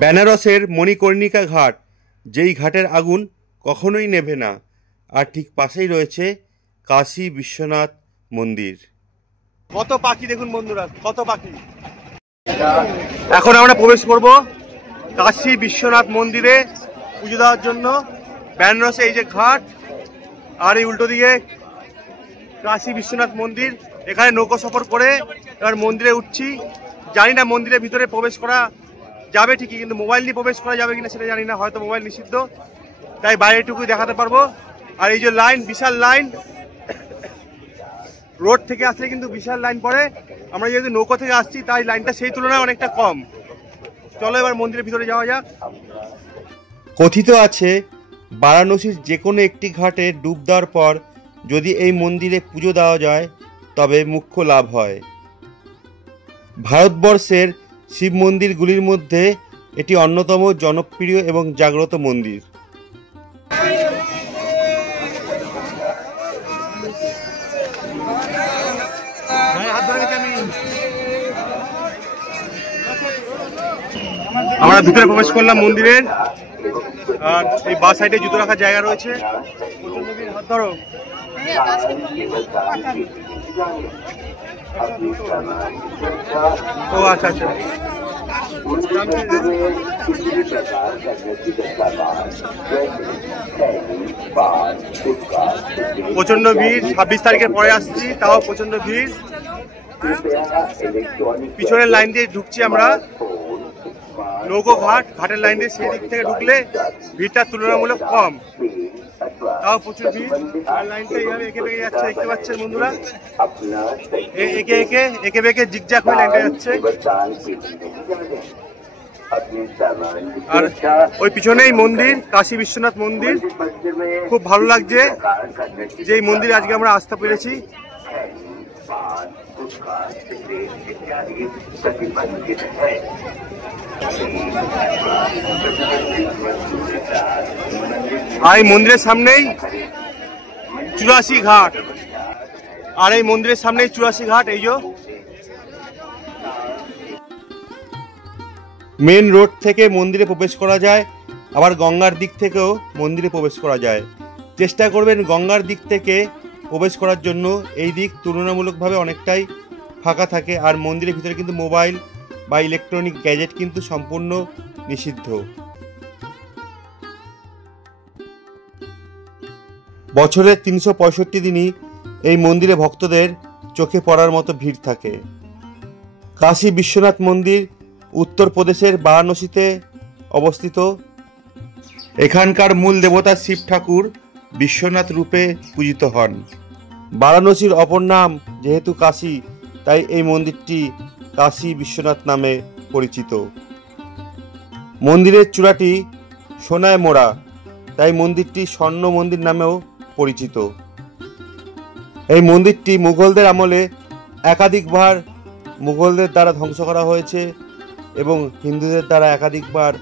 বেনারসের মণিকর্ণিকা ঘাট, যেই ঘাটের আগুন কখনোই নেভে না, আর ঠিক পাশেই রয়েছে কাশী বিশ্বনাথ মন্দির। কত পাখি দেখুন বন্ধুরা, কত পাখি। এখন আমরা প্রবেশ করব কাশী বিশ্বনাথ মন্দিরে পুজো দেওয়ার জন্য। বেনারসে এই যে ঘাট, আর এই উল্টো দিকে কাশী বিশ্বনাথ মন্দির। এখানে নৌকো সফর করে এবার মন্দিরে উঠছি। জানি না মন্দিরের ভিতরে প্রবেশ করা যাবে ঠিকই, কিন্তু মোবাইল নিয়ে প্রবেশ করা যাবে কিনা সেটা জানি না, হয়তো মোবাইল নিষিদ্ধ, তাই বাইরেটুকুই দেখাতে পারবো। আর এই যে লাইন, বিশাল লাইন, রোড থেকে আসলে কিন্তু বিশাল লাইন পড়ে। আমরা যেহেতু নৌকো থেকে আসছি তাই লাইনটা সেই তুলনায় অনেকটা কম। চলো এবার মন্দিরের ভিতরে যাওয়া যাক। কথিত আছে বারাণসীর যে কোনো একটি ঘাটে ডুব দেওয়ার পর যদি এই মন্দিরে পুজো দেওয়া যায় তবে মোক্ষ লাভ হয়। ভারতবর্ষের শিব মন্দিরগুলির মধ্যে এটি অন্যতম জনপ্রিয় এবং জাগ্রত মন্দির। আমরা ভিতরে প্রবেশ করলাম মন্দিরের, আর এই বাঁ সাইডে জুতো রাখার জায়গা রয়েছে। হাত ধরো। ও আচ্ছা আচ্ছা। প্রচন্ড ভিড়, 26 তারিখের পরে আসছি, তাও প্রচন্ড ভিড়। পিছনের লাইন দিয়ে ঢুকছি আমরা, নৌকো ঘাট, ঘাটের লাইন দিয়ে সেই দিক থেকে ঢুকলে ভিড়টা তুলনামূলক কম, তাও প্রচুর ভিড়। আর লাইনটা এইভাবে এঁকে বেঁকে যাচ্ছে, দেখতে পাচ্ছেন বন্ধুরা, এঁকে বেঁকে জিগজ্যাগ হয়ে লাইনটা যাচ্ছে। আর ওই পিছনেই মন্দির, কাশী বিশ্বনাথ মন্দির। খুব ভালো লাগছে যে এই মন্দিরে আজকে আমরা আসতে পেরেছি। আর এই মন্দিরের সামনেই 84 ঘাট, আর এই মন্দিরের সামনেই 84 ঘাট। এই যে মেন রোড থেকে মন্দিরে প্রবেশ করা যায়, আবার গঙ্গার দিক থেকেও মন্দিরে প্রবেশ করা যায়। চেষ্টা করবেন গঙ্গার দিক থেকে প্রবেশ করার জন্য, এই দিক তুলনামূলকভাবে অনেকটাই ফাঁকা থাকে। আর মন্দিরের ভিতরে কিন্তু মোবাইল বা ইলেকট্রনিক গ্যাজেট কিন্তু সম্পূর্ণ নিষিদ্ধ। বছরের 365 দিনই এই মন্দিরে ভক্তদের চোখে পড়ার মতো ভিড় থাকে। কাশী বিশ্বনাথ মন্দির উত্তরপ্রদেশের বারাণসীতে অবস্থিত। এখানকার মূল দেবতা শিব ঠাকুর বিশ্বনাথ রূপে পূজিত হন। বারাণসীর অপর নাম যেহেতু কাশী, তাই এই মন্দিরটি কাশী বিশ্বনাথ নামে পরিচিত। মন্দিরের চূড়াটি সোনায় মোড়া, তাই মন্দিরটি স্বর্ণ মন্দির নামেও পরিচিত। এই মন্দিরটি মুঘলদের আমলে একাধিকবার মুঘলদের দ্বারা ধ্বংস করা হয়েছে এবং হিন্দুদের দ্বারা একাধিকবার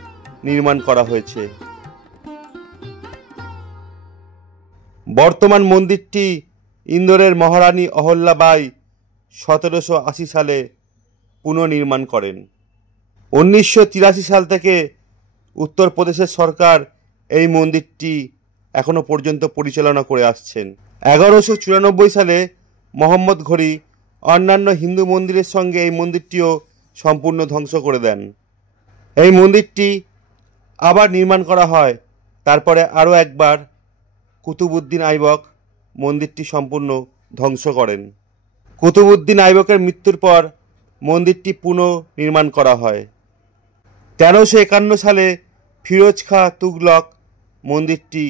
নির্মাণ করা হয়েছে। বর্তমান মন্দিরটি ইন্দোরের মহারানী অহল্যাবাই 1780 সালে পুনর্নির্মাণ করেন। 1983 সাল থেকে উত্তরপ্রদেশের সরকার এই মন্দিরটি এখনো পর্যন্ত পরিচালনা করে আসছেন। 1194 সালে মোহাম্মদ ঘুরি অন্যান্য হিন্দু মন্দিরের সঙ্গে এই মন্দিরটিও সম্পূর্ণ ধ্বংস করে দেন। এই মন্দিরটি আবার নির্মাণ করা হয়, তারপরে আরও একবার কুতুবউদ্দিন আইবক মন্দিরটি সম্পূর্ণ ধ্বংস করেন। কুতুবউদ্দিন আইবকের মৃত্যুর পর মন্দিরটি পুনর্নির্মাণ করা হয়। 1351 সালে ফিরোজ খাঁ তুগলক মন্দিরটি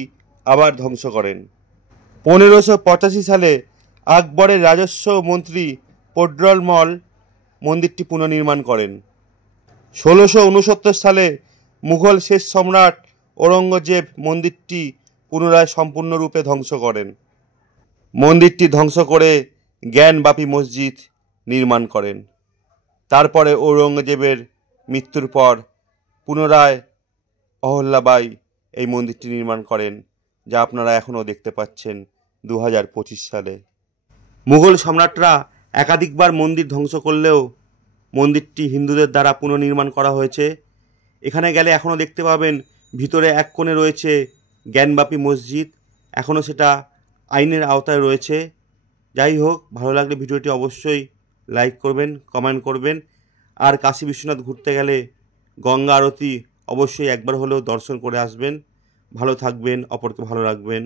আবার ধ্বংস করেন। 1585 সালে আকবরের রাজস্ব মন্ত্রী পডরল মল মন্দিরটি পুনর্নির্মাণ করেন। 1669 সালে মুঘল শেষ সম্রাট ঔরঙ্গজেব মন্দিরটি পুনরায় সম্পূর্ণরূপে ধ্বংস করেন। মন্দিরটি ধ্বংস করে জ্ঞানবাপী মসজিদ নির্মাণ করেন। তারপরে ঔরঙ্গজেবের মৃত্যুর পর পুনরায় অহল্যাবাই এই মন্দিরটি নির্মাণ করেন, যা আপনারা এখনও দেখতে পাচ্ছেন 2025 সালে। মুঘল সম্রাটরা একাধিকবার মন্দির ধ্বংস করলেও মন্দিরটি হিন্দুদের দ্বারা পুনর্নির্মাণ করা হয়েছে এখানে গেলে এখনও দেখতে পাবেন ভিতরে এক কোণে রয়েছে জ্ঞানবাপী মসজিদ, এখনও সেটা আইনের আওতায় রয়েছে। যাই হোক, ভালো লাগলে ভিডিওটি অবশ্যই লাইক করবেন, কমেন্ট করবেন। আর কাশী বিশ্বনাথ ঘুরতে গেলে গঙ্গা আরতি অবশ্যই একবার হলেও দর্শন করে আসবেন। ভালো থাকবেন, অপরকে ভালো রাখবেন।